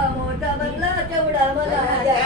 అమోటమల్లా చెవుడమలాగా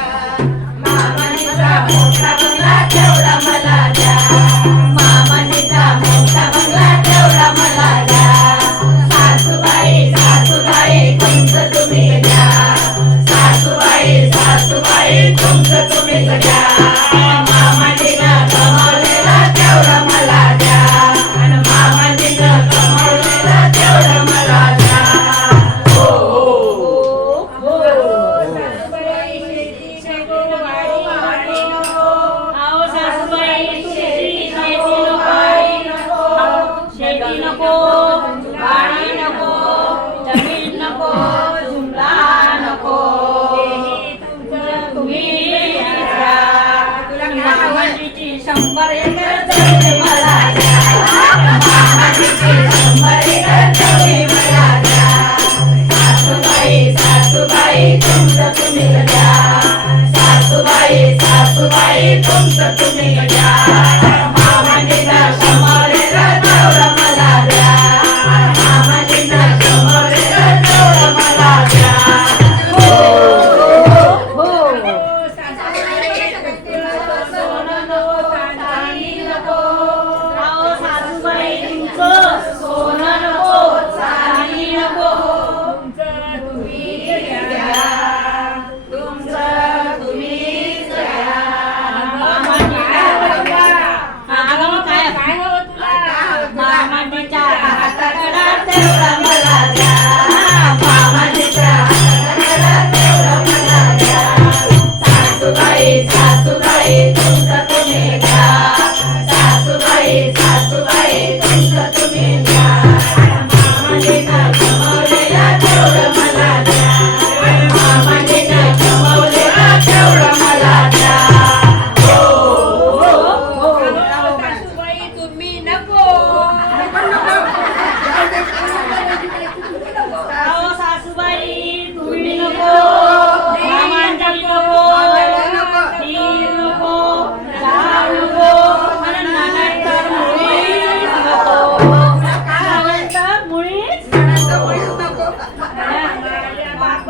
number एक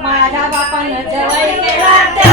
माझ्या बापा नज़र। केला